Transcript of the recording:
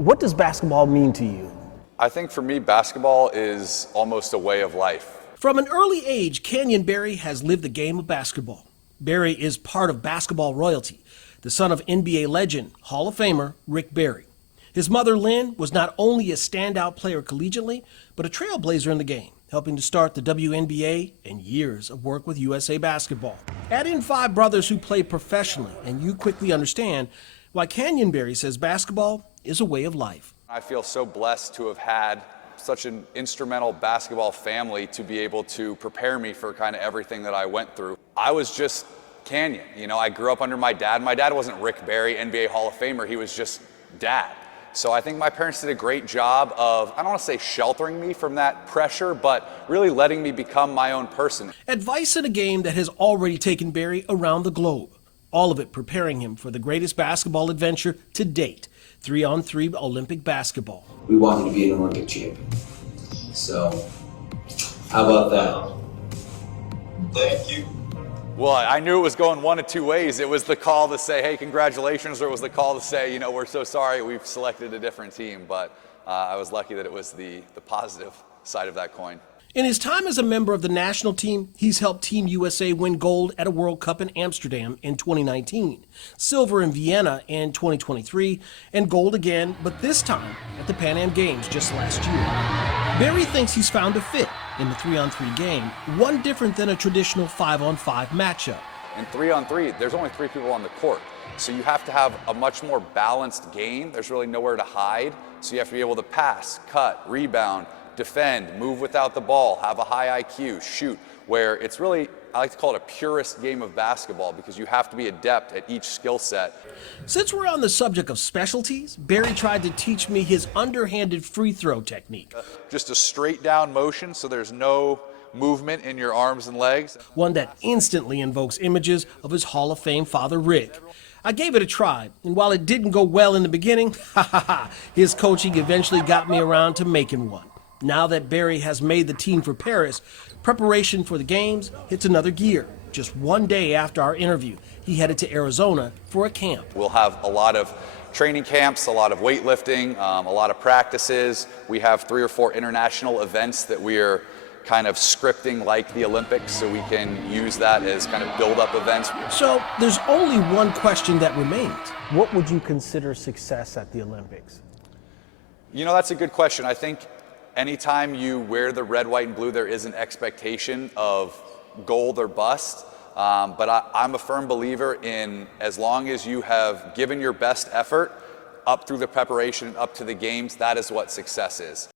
What does basketball mean to you? I think for me, basketball is almost a way of life. From an early age, Canyon Barry has lived the game of basketball. Barry is part of basketball royalty, the son of NBA legend, Hall of Famer Rick Barry. His mother, Lynn, was not only a standout player collegiately, but a trailblazer in the game, helping to start the WNBA and years of work with USA Basketball. Add in 5 brothers who play professionally, and you quickly understand why Canyon Barry says basketball is a way of life. I feel so blessed to have had such an instrumental basketball family to be able to prepare me for kind of everything that I went through. I was just Canyon. You know, I grew up under my dad. My dad wasn't Rick Barry, NBA Hall of Famer. He was just dad. So I think my parents did a great job of, I don't want to say sheltering me from that pressure, but really letting me become my own person. Advice in a game that has already taken Barry around the globe. All of it preparing him for the greatest basketball adventure to date, 3-on-3 Olympic basketball. We want you to be an Olympic champion. So, how about that? Thank you. Well, I knew it was going one of two ways. It was the call to say, hey, congratulations, or it was the call to say, you know, we're so sorry, we've selected a different team. But I was lucky that it was the positive side of that coin. In his time as a member of the national team, he's helped Team USA win gold at a World Cup in Amsterdam in 2019, silver in Vienna in 2023, and gold again, but this time at the Pan Am Games just last year. Barry thinks he's found a fit in the 3-on-3 game, one different than a traditional 5-on-5 matchup. In 3-on-3, there's only 3 people on the court. So you have to have a much more balanced game. There's really nowhere to hide. So you have to be able to pass, cut, rebound, defend, move without the ball, have a high IQ, shoot, where it's really, I like to call it a purist game of basketball because you have to be adept at each skill set. Since we're on the subject of specialties, Barry tried to teach me his underhanded free throw technique. Just a straight down motion so there's no movement in your arms and legs. One that instantly invokes images of his Hall of Fame father, Rick. I gave it a try, and while it didn't go well in the beginning, his coaching eventually got me around to making one. Now that Barry has made the team for Paris, preparation for the games hits another gear. Just one day after our interview, he headed to Arizona for a camp. We'll have a lot of training camps, a lot of weightlifting, a lot of practices. We have 3 or 4 international events that we are kind of scripting like the Olympics, so we can use that as kind of build-up events. So there's only one question that remains. What would you consider success at the Olympics? You know, that's a good question. I think anytime you wear the red, white, and blue, there is an expectation of gold or bust. But I'm a firm believer in as long as you have given your best effort up through the preparation, up to the games, that is what success is.